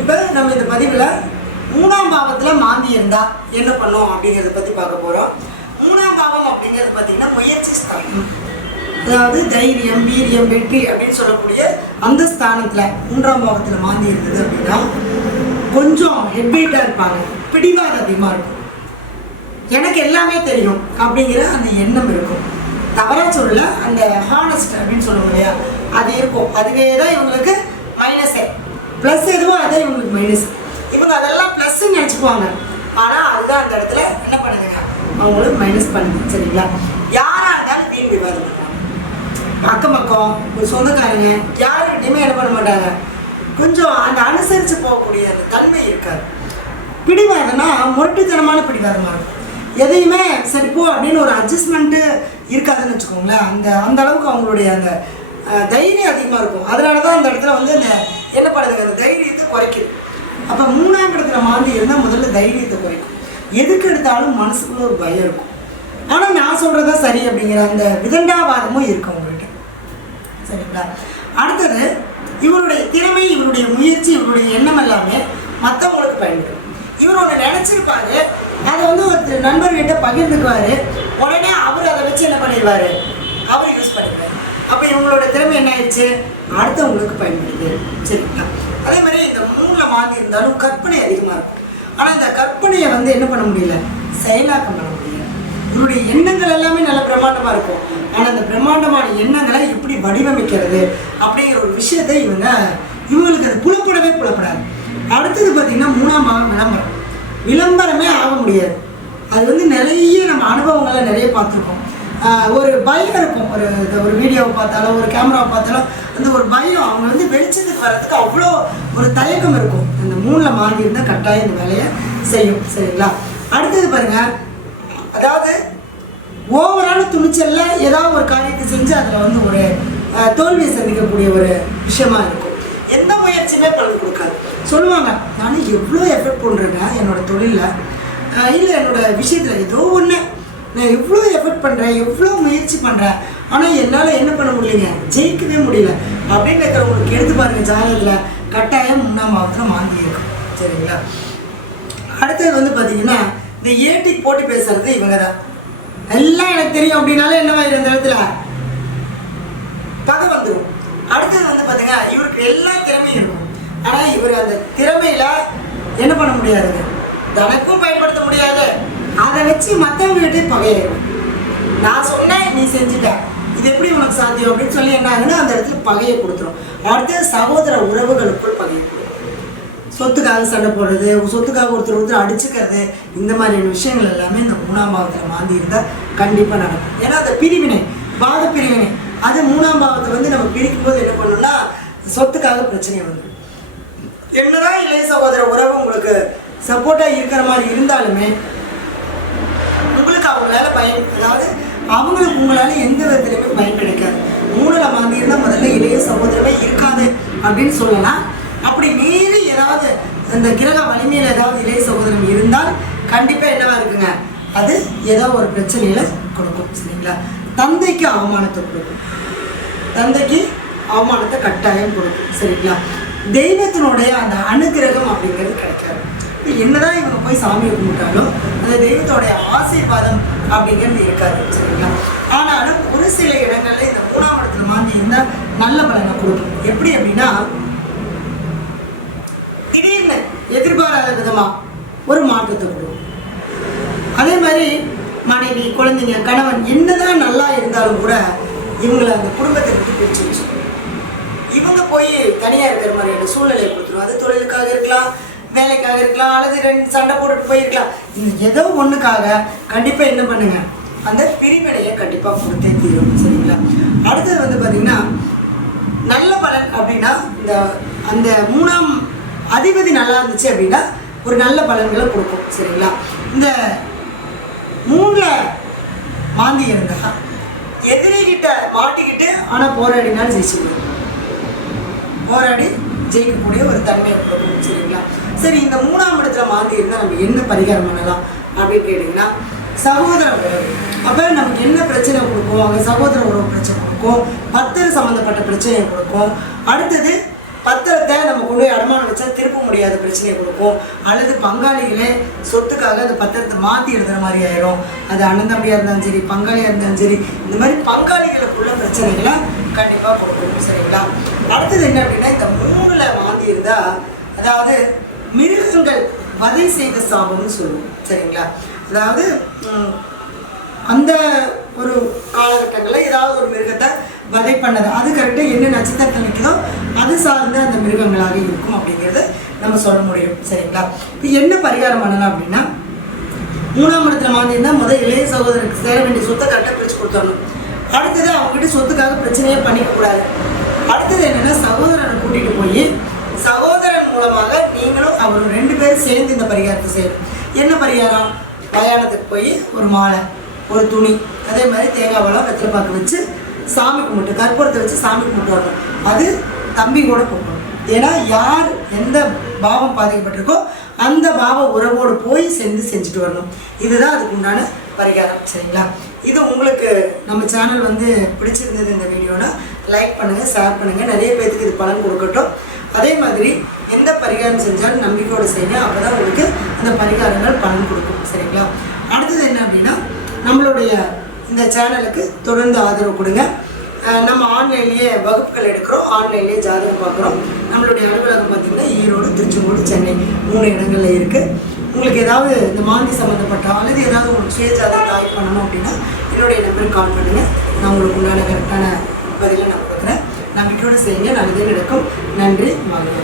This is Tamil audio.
இப்போ நம்ம இந்த பதிவில் மூணாம் பாவத்தில் மாந்தி இருந்தால் என்ன பண்ணும் அப்படிங்கிறத பற்றி பார்க்க போகிறோம் மூணாம் பாவம் அப்படிங்கிறது பார்த்தீங்கன்னா முயற்சி ஸ்தானம் அதாவது தைரியம் வீரியம் வெற்றி அப்படின்னு சொல்லக்கூடிய அந்த ஸ்தானத்தில் மூன்றாம் பாவத்தில் மாந்தி இருந்தது அப்படின்னா கொஞ்சம் ஹெட்வெயிட்டாக இருப்பாங்க. பிடிவாத அதிகமாக இருக்கும். எனக்கு எல்லாமே தெரியும் அப்படிங்கிற அந்த எண்ணம் இருக்கும். தவறா சொல்ல அந்த ஹானஸ்ட் அப்படின்னு சொல்லுவோம் இல்லையா? அது இருக்கும். அதுவே தான் இவங்களுக்கு மைனஸே ப்ளஸ் எதுவோ அதான் இவங்களுக்கு மைனஸ் இவங்க அதெல்லாம் ப்ளஸ்ன்னு நினச்சிக்குவாங்க. ஆனால் அதுதான் அந்த இடத்துல என்ன பண்ணுதுங்க? அவங்களும் மைனஸ் பண்ணுது சரிங்களா? யாராக இருந்தாலும் வீண் விவாதம். அக்கம் பக்கம் ஒரு சொந்தக்காரங்க யாருக்கிட்டையுமே என்ன பண்ண மாட்டாங்க. கொஞ்சம் அந்த அனுசரித்து போகக்கூடிய அந்த தன்மை இருக்காது. பிடிவாதம்னா முரட்டுத்தனமான பிடிவாதமாக இருக்கும். எதையுமே சரி போ அப்படின்னு ஒரு அட்ஜஸ்ட்மெண்ட்டு இருக்காதுன்னு வச்சுக்கோங்களேன். அந்த அந்த அளவுக்கு அவங்களுடைய அந்த தைரியம் அதிகமாக இருக்கும். அதனால தான் அந்த இடத்துல வந்து அந்த என்ன பண்ணுதுங்க அந்த தைரியத்தை குறைக்குது. அப்போ மூணாம் இடத்துல மாந்தி இருந்தால் முதல்ல தைரியத்தை குறைக்கும். எதுக்கு எடுத்தாலும் மனசுக்குள்ள ஒரு பயம் இருக்கும். ஆனால் நான் சொல்கிறதா சரி அப்படிங்கிற அந்த விதண்டாவாதமும் இருக்கும் உங்கள்கிட்ட சரிங்களா? அடுத்தது இவருடைய திறமை இவருடைய முயற்சி இவருடைய எண்ணம் எல்லாமே மற்றவங்களுக்கு பயன்படும். இவர் ஒன்று நினச்சிருப்பாரு அதை வந்து ஒரு நண்பர்கிட்ட பகிர்ந்துக்குவார். உடனே அவர் அதை வச்சு என்ன பண்ணிடுவாரு? அவர் யூஸ் பண்ணிடுவார். அப்போ இவங்களோட திறமை என்ன ஆயிடுச்சு அடுத்தவங்களுக்கு பயன்படுது. சரிங்களா அதே மாதிரி இந்த மூணில் மாறி இருந்தாலும் கற்பனை அதிகமாக இருக்கும். ஆனால் இந்த கற்பனையை வந்து என்ன பண்ண முடியல? செயலாக்கம் பண்ண முடியல. இவருடைய எண்ணங்கள் எல்லாமே நல்ல பிரம்மாண்டமாக இருக்கும். ஆனால் அந்த பிரம்மாண்டமான எண்ணங்களை எப்படி வடிவமைக்கிறது அப்படிங்கிற ஒரு விஷயத்தை இவங்க இவங்களுக்கு அது புலப்படவே புலப்படாது. அடுத்தது பார்த்தீங்கன்னா மூணாம் பாகம் விளம்பரம். விளம்பரமே ஆக முடியாது. அது வந்து நிறைய நம்ம அனுபவங்களை நிறைய பார்த்துருக்கோம். ஒரு பயம் இருக்கும். ஒரு இந்த ஒரு வீடியோவை பார்த்தாலும் ஒரு கேமராவை பார்த்தாலும் அந்த ஒரு பயம் அவங்க வந்து வெளிச்சத்துக்கு வர்றதுக்கு அவ்வளோ ஒரு தயக்கம் இருக்கும். அந்த மூணில் மாறி இருந்தால் கட்டாயம் இந்த வேலையை செய்யும். சரிங்களா? அடுத்தது பாருங்க. அதாவது ஓவரான துணிச்சலில் ஏதாவது ஒரு காரியத்தை செஞ்சு அதில் வந்து ஒரு தோல்வியை சந்திக்கக்கூடிய ஒரு விஷயமா இருக்கும். எந்த முயற்சியுமே பலன் கொடுக்காது. சொல்லுவாங்க நான் எவ்வளோ எஃபெக்ட் பண்ணுறேங்க என்னோட தொழிலில். இல்லை என்னோடய விஷயத்தில் ஏதோ ஒன்று நான் எவ்வளோ எஃபர்ட் பண்ணுறேன் எவ்வளோ முயற்சி பண்ணுறேன் ஆனால் என்னால் என்ன பண்ண முடியலைங்க? ஜெயிக்கவே முடியல. அப்படின்னு உங்களுக்கு எடுத்து பாருங்கள் ஜாதகத்தில். கட்டாயம் மூணாம் மாதத்தில் மாந்தி இருக்கும் சரிங்களா? அடுத்தது வந்து பார்த்தீங்கன்னா இந்த ஏட்டி போட்டி பேசுறது இவங்க தான் எல்லாம் எனக்கு தெரியும் அப்படின்னாலே என்னவாயிரும் இந்த இடத்துல? பகை வந்துடும் அடுத்தது வந்து பார்த்தீங்க இவருக்கு எல்லா திறமையும் இருக்கும். ஆனால் இவர் அந்த திறமையில என்ன பண்ண முடியாதுங்க? தனக்கும் பயன்படுத்த முடியாது. அதை வச்சு மற்றவங்ககிட்டே பகையிடும் நான் சொன்னேன் நீ செஞ்சுட்ட. இது எப்படி உனக்கு சாத்தியம் அப்படின்னு சொல்லி என்ன ஆகுன்னு அந்த இடத்துல பகையை கொடுத்துரும். அடுத்தது சகோதர உறவுகளுக்குள் பகையை சொத்துக்காக சண்டை போடுறது சொத்துக்காக ஒருத்தர் ஒருத்தர் அடிச்சுக்கிறது இந்த மாதிரியான விஷயங்கள் எல்லாமே இந்த மூணாம் பாவத்தில் மாந்தி இருந்தால் கண்டிப்பாக நடக்கும். ஏன்னா அந்த பிரிவினை பாக பிரிவினை. அது மூணாம் பாவத்தை வந்து நம்ம பிரிக்கும் போது என்ன பண்ணணும்னா சொத்துக்காக பிரச்சனை வந்துடும் என்னதான் இளைய சகோதர உறவு உங்களுக்கு சப்போர்ட்டாக இருக்கிற மாதிரி இருந்தாலுமே அவங்களால பயன் அதாவது அவங்களுக்கு உங்களால எந்த விதத்துலையுமே பயன் கிடைக்காது. மூணில் மாந்தி இருந்தால் முதல்ல இளைய சகோதரமே இருக்காது அப்படின்னு சொல்லலாம். அப்படி மீறி ஏதாவது அந்த கிரக வலிமையில் ஏதாவது இளைய சகோதரம் இருந்தால் கண்டிப்பாக என்னவா இருக்குங்க? அது ஏதோ ஒரு பிரச்சனையில் கொடுக்கும் சரிங்களா? தந்தைக்கு அவமானத்தை கொடுக்கும். தந்தைக்கு அவமானத்தை கட்டாயம் கொடுக்கும் சரிங்களா? தெய்வத்தினுடைய அந்த அனுகிரகம் அப்படிங்கிறது கிடைக்காது. என்னதான் இவங்க போய் சாமி கும்பிட்டாலும் அந்த தெய்வத்தோடைய ஆசீர்வாதம் அப்படிங்கிறது இருக்காது சரிங்களா? ஆனாலும் ஒரு சில இடங்கள்ல இந்த மூணாம் இடத்துல மாந்தி இருந்தால் நல்ல பலனை கொடுக்கும். எப்படி அப்படின்னா திடீர்னு எதிர்பாராத விதமா ஒரு மாற்றத்தை கொடுக்கும். அதே மாதிரி மனைவி குழந்தைங்க கணவன் என்னதான் நல்லா இருந்தாலும் கூட இவங்களை அந்த குடும்பத்தை விட்டு பிரிச்சு வச்சிருக்கும் இவங்க போய் தனியாக இருக்கிற மாதிரியான சூழ்நிலையை கொடுத்துரும். அது தொழிலுக்காக இருக்கலாம் வேலைக்காக இருக்கலாம் அல்லது ரெண்டு சண்டை போட்டுட்டு போயிருக்கலாம். இந்த ஏதோ ஒன்றுக்காக கண்டிப்பாக என்ன பண்ணுங்க? அந்த பிரிவினையை கண்டிப்பாக கொடுத்தே தீரும் சரிங்களா? அடுத்தது வந்து பார்த்தீங்கன்னா நல்ல பலன் அப்படின்னா இந்த அந்த மூணாம் அதிபதி நல்லா இருந்துச்சு அப்படின்னா ஒரு நல்ல பலன்களை கொடுக்கும் சரிங்களா? இந்த மூணில் மாந்தி இருந்தா எதிரிகிட்ட மாட்டிக்கிட்டு ஆனால் போராடினாலும் ஜெயிச்சுக்கலாம் போராடி ஜெயிக்கக்கூடிய ஒரு தன்மையை கொடுக்கும் சரிங்களா? சரி இந்த மூணாம் இடத்துல மாந்தி இருந்தால் நம்ம என்ன பரிகாரம் பண்ணலாம் அப்படின்னு கேட்டிங்கன்னா சகோதர உறவு அப்போ நமக்கு என்ன பிரச்சனை கொடுக்கும்? அங்கே சகோதர உறவு பிரச்சனை கொடுக்கும். பத்தர் சம்மந்தப்பட்ட பிரச்சனையை கொடுக்கும். அடுத்தது பத்திரத்தை நம்ம கொண்டு போய் அடமானம் வச்சா திருப்ப முடியாத பிரச்சனையை கொடுக்கும். அல்லது பங்காளிகளே சொத்துக்காக அந்த பத்திரத்தை மாற்றி எழுதுகிற மாதிரி ஆயிரும். அது அண்ணன் தம்பியாக இருந்தாலும் சரி பங்காளியாக இருந்தாலும் சரி இந்த மாதிரி பங்காளிகளுக்குள்ள பிரச்சனைகளை கண்டிப்பாக கொடுக்கும். சரிங்களா? அடுத்தது என்ன அப்படின்னா இந்த மூணில் மாந்தி இருந்தால் அதாவது மிருகங்கள் வதை செய்த சாபம்னு சொல்லுவோம். சரிங்களா? அதாவது அந்த ஒரு காலகட்டங்களில் ஏதாவது ஒரு மிருகத்தை வதை பண்ணது. அது கரெக்டாக என்ன நட்சத்திரத்தில் நிற்கிறதோ அது சார்ந்த அந்த மிருகங்களாக இருக்கும் அப்படிங்கிறத நம்ம சொல்ல முடியும். சரிங்களா? இப்போ என்ன பரிகாரம் பண்ணலாம் அப்படின்னா மூணாம் இடத்துல மாந்திருந்தா முதல் இளைய சகோதரருக்கு சேர வேண்டிய சொத்தை கரெக்டாக பிரித்து கொடுத்துடணும். அடுத்தது அவங்ககிட்ட சொத்துக்காக பிரச்சனையே பண்ணிக்கக்கூடாது. பேரும் சேர்ந்து இந்த பரிகாரத்தை செய்யணும் என்ன பரிகாரம்? மயானத்துக்கு போய் ஒரு மாலை ஒரு துணி அதே மாதிரி தேங்காய் பழம் வெத்தலை பாக்கு வச்சு சாமி கும்பிட்டு கற்பூரத்தை வச்சு சாமி கும்பிட்டு வரணும். அது தம்பி கூட கும்பிடணும். ஏன்னா யார் எந்த பாவம் பாதிக்கப்பட்டிருக்கோ அந்த பாவ உறவோடு போய் சேர்ந்து செஞ்சுட்டு வரணும். இதுதான் அதுக்கு உண்டான பரிகாரம் சரிங்களா? இது உங்களுக்கு நம்ம சேனல் வந்து பிடிச்சிருந்தது இந்த வீடியோனா லைக் பண்ணுங்கள் ஷேர் பண்ணுங்கள் நிறைய பேர்த்துக்கு இது பலன் கொடுக்கட்டும். அதே மாதிரி எந்த பரிகாரம் செஞ்சாலும் நம்பிக்கையோடு செய்யுங்க. அப்போ தான் உங்களுக்கு அந்த பரிகாரங்கள் பலன் கொடுக்கும். சரிங்களா? அடுத்தது என்ன அப்படின்னா நம்மளுடைய இந்த சேனலுக்கு தொடர்ந்து ஆதரவு கொடுங்க. நம்ம ஆன்லைன்லேயே வகுப்புகள் எடுக்கிறோம். ஆன்லைன்லேயே ஜாதகம் பார்க்குறோம். நம்மளுடைய அலுவலகம் பார்த்திங்கன்னா ஈரோடு திருச்செங்கோடு சென்னை மூணு இடங்களில் இருக்குது உங்களுக்கு ஏதாவது இந்த மாந்தி சம்மந்தப்பட்ட அல்லது ஏதாவது உங்களுக்கு சேஞ்ச் ஏதாவது ட்ரை பண்ணணும் அப்படின்னா என்னுடைய நம்பருக்கு கால் பண்ணுங்கள் நான் உங்களுக்கு உண்டான கரெக்டான பதிலை நான் கொடுக்குறேன். நம்பிக்கையோடு செய்யுங்க நல்லதே நடக்கும். நன்றி வாழ்க்கை